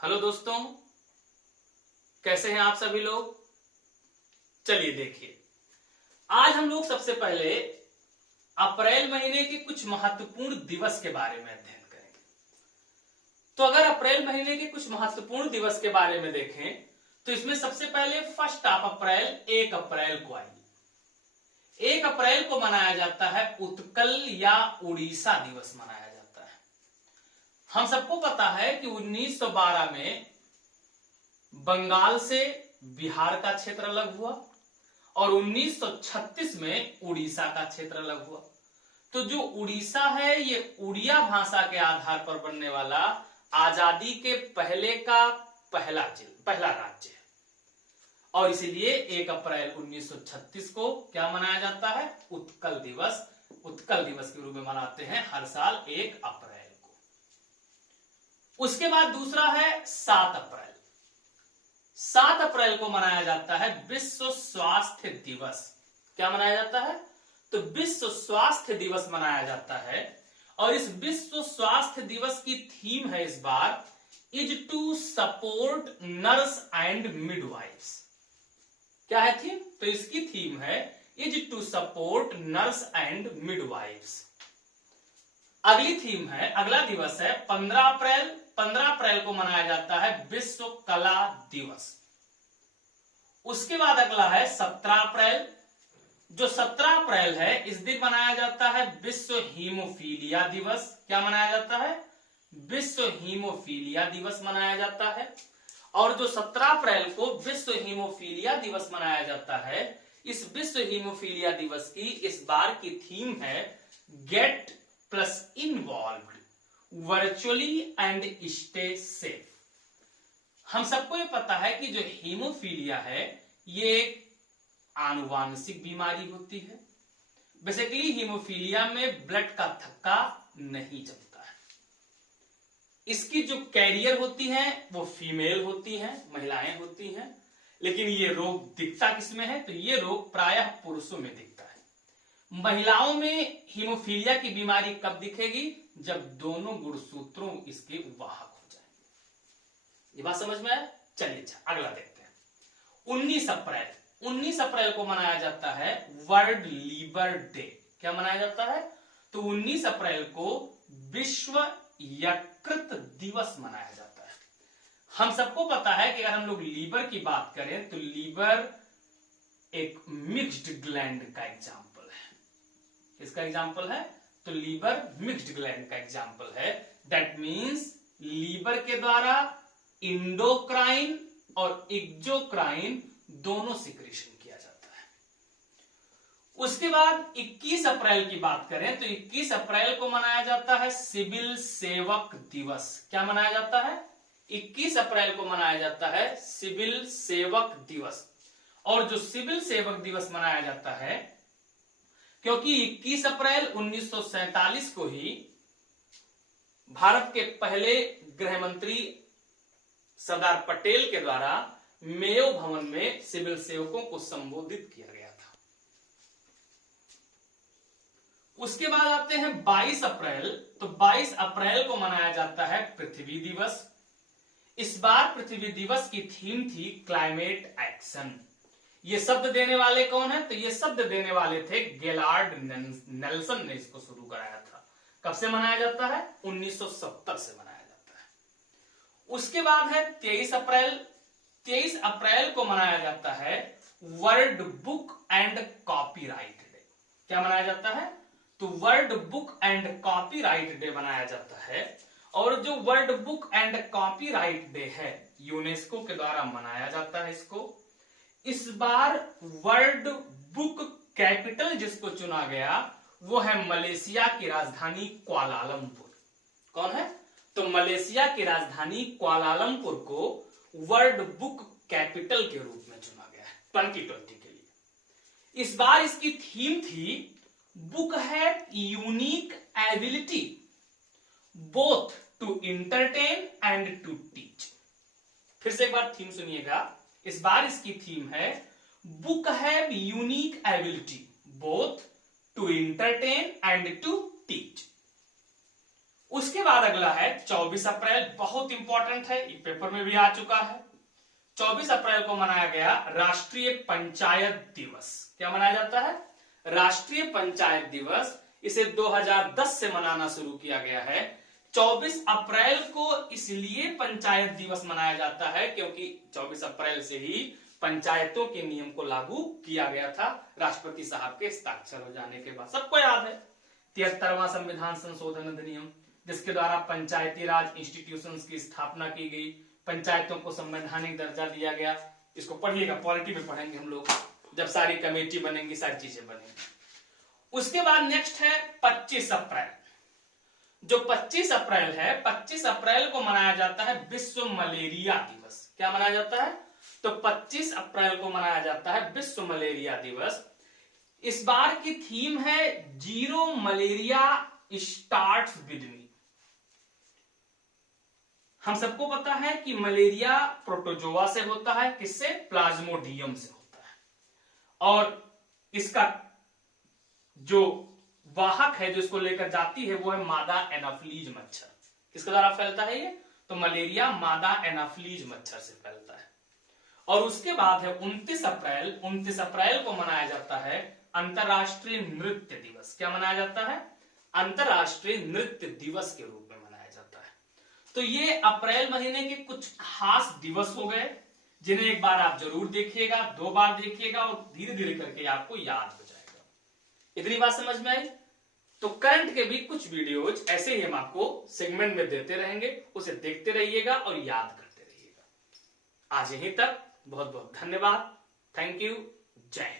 Hello दोस्तों, कैसे हैं आप सभी लोग। चलिए देखिए, आज हम लोग सबसे पहले अप्रैल महीने के कुछ महत्वपूर्ण दिवस के बारे में अध्ययन करेंगे। तो अगर अप्रैल महीने के कुछ महत्वपूर्ण दिवस के बारे में देखें तो इसमें सबसे पहले फर्स्ट ऑफ अप्रैल 1 अप्रैल को आइए। 1 अप्रैल को मनाया जाता है उत्कल या उड़ीसा दिवस मनाया जाता है। हम सबको पता है कि 1912 में बंगाल से बिहार का क्षेत्र अलग हुआ और 1936 में उड़ीसा का क्षेत्र अलग हुआ। तो जो उड़ीसा है ये उड़िया भाषा के आधार पर बनने वाला आजादी के पहले का पहला राज्य है और इसीलिए 1 अप्रैल 1936 को क्या मनाया जाता है, उत्कल दिवस के रूप में मनाते हैं हर साल 1 अप्रैल को। उसके बाद दूसरा है 7 अप्रैल। 7 अप्रैल को मनाया जाता है विश्व स्वास्थ्य दिवस। क्या मनाया जाता है, तो विश्व स्वास्थ्य दिवस मनाया जाता है और इस विश्व स्वास्थ्य दिवस की थीम है इस बार is to support nurse and midwives. क्या है थीम, तो इसकी थीम है is to support nurse and midwives. अगली थीम है, अगला दिवस है 15 अप्रैल। 15 अप्रैल को मनाया जाता है विश्व कला दिवस। उसके बाद अगला है 17 अप्रैल। जो 17 अप्रैल है इस दिन मनाया जाता है विश्व हीमोफीलिया दिवस। क्या मनाया जाता है, विश्व हीमोफीलिया दिवस मनाया जाता है। और जो 17 अप्रैल को विश्व हीमोफीलिया दिवस मनाया जाता है, इस विश्व हीमोफीलिया दिवस की इस बार की थीम है gate plus involved virtually and stay safe. हम सबको ये पता है कि जो हीमोफीलिया है ये एक आनुवांशिक बीमारी होती है। बेसिकली हीमोफीलिया में ब्लड का थक्का नहीं जमता है। इसकी जो कैरियर होती हैं वो फीमेल होती हैं, महिलाएं होती हैं, लेकिन ये रोग दिखता किसमें है, तो ये रोग प्रायः पुरुषों में दिखता है। महिलाओं में हीमोफीलिया की बीमारी कब दिखेगी, जब दोनों गुणसूत्रों इसके वाहक हो जाएंगे। ये बात समझ में आया। चलिए अगला देखते हैं। 19 अप्रैल को मनाया जाता है वर्ल्ड लीवर डे। क्या मनाया जाता है, तो 19 अप्रैल को विश्व यकृत दिवस मनाया जाता है। हम सबको पता है कि अगर हम लोग लीवर की बात करें तो लीवर एक मिक्स्ड ग्लैंड का एग्जाम्पल है। किसका एग्जाम्पल है, तो लीवर मिक्स्ड ग्लैंड का एग्जाम्पल है। दैट मीन्स लीवर के द्वारा इंडोक्राइन और एक्सोक्राइन दोनों सिक्रेशन किया जाता है। उसके बाद 21 अप्रैल की बात करें तो 21 अप्रैल को मनाया जाता है सिविल सेवक दिवस। क्या मनाया जाता है, 21 अप्रैल को मनाया जाता है सिविल सेवक दिवस। और जो सिविल सेवक दिवस मनाया जाता है क्योंकि 21 अप्रैल 1947 को ही भारत के पहले गृह मंत्री सरदार पटेल के द्वारा मेयो भवन में सिविल सेवकों को संबोधित किया गया था। उसके बाद आते हैं 22 अप्रैल। तो 22 अप्रैल को मनाया जाता है पृथ्वी दिवस। इस बार पृथ्वी दिवस की थीम थी क्लाइमेट एक्शन। ये शब्द देने वाले कौन है, तो ये शब्द देने वाले थे गेलार्ड नेल्सन ने इसको शुरू कराया था। कब से मनाया जाता है, 1970 से मनाया जाता है। उसके बाद है 23 अप्रैल। 23 अप्रैल को मनाया जाता है world book and copyright day. क्या मनाया जाता है, तो world book and copyright day मनाया जाता है। और जो world book and copyright day है यूनेस्को के द्वारा मनाया जाता है इसको। इस बार वर्ल्ड बुक कैपिटल जिसको चुना गया वो है मलेशिया की राजधानी कुआलालंपुर। कौन है, तो मलेशिया की राजधानी कुआलालंपुर को वर्ल्ड बुक कैपिटल के रूप में चुना गया है 2020 के लिए। इस बार इसकी थीम थी book have unique ability both to entertain and to teach. फिर से एक बार थीम सुनिएगा। इस बार इसकी थीम है book have unique ability both to entertain and to teach. उसके बाद अगला है 24 अप्रैल, बहुत इंपॉर्टेंट है, ये पेपर में भी आ चुका है। 24 अप्रैल को मनाया गया राष्ट्रीय पंचायत दिवस। क्या मनाया जाता है? राष्ट्रीय पंचायत दिवस। इसे 2010 से मनाना शुरू किया गया है। 24 अप्रैल को इसलिए पंचायत दिवस मनाया जाता है क्योंकि 24 अप्रैल से ही पंचायतों के नियम को लागू किया गया था राष्ट्रपति साहब के हस्ताक्षर हो जाने के बाद। सबको याद है 73वां संविधान संशोधन अधिनियम, जिसके द्वारा पंचायती राज इंस्टीट्यूशंस की स्थापना की गई, पंचायतों को संवैधानिक दर्जा दिया गया। इसको पढ़िएगा, पॉलिटी में पढ़ेंगे हम लोग, जब सारी कमेटी बनेंगी, सारी चीजें बनेंगी। उसके बाद नेक्स्ट है 25 अप्रैल। जो 25 अप्रैल है, 25 अप्रैल को मनाया जाता है विश्व मलेरिया दिवस। क्या मनाया जाता है? तो 25 अप्रैल को मनाया जाता है विश्व मलेरिया दिवस। इस बार की थीम है zero malaria starts with me. हम सबको पता है कि मलेरिया प्रोटोजोआ से होता है, किससे? प्लाज्मोडियम से होता है। और इसका जो वाहक है, जो इसको लेकर जाती है, वो है मादा एनाफ्लीज मच्छर। किसके द्वारा फैलता है ये? तो मलेरिया मादा एनाफ्लीज मच्छर से फैलता है। और उसके बाद है 29 अप्रैल। 29 अप्रैल को मनाया जाता है अंतरराष्ट्रीय नृत्य दिवस। क्या मनाया जाता है? अंतरराष्ट्रीय नृत्य दिवस के रूप में मनाया जाता है। तो ये अप्रैल महीने के कुछ खास दिवस हो गए, जिन्हें एक बार आप जरूर देखिएगा, 2 बार देखिएगा, और धीरे धीरे करके आपको याद हो जाएगा। इतनी बात समझ में आई? तो करंट के भी कुछ वीडियोज ऐसे ही हम आपको सेगमेंट में देते रहेंगे, उसे देखते रहिएगा और याद करते रहिएगा। आज यहीं तक, बहुत बहुत धन्यवाद। Thank you. जय हिंद।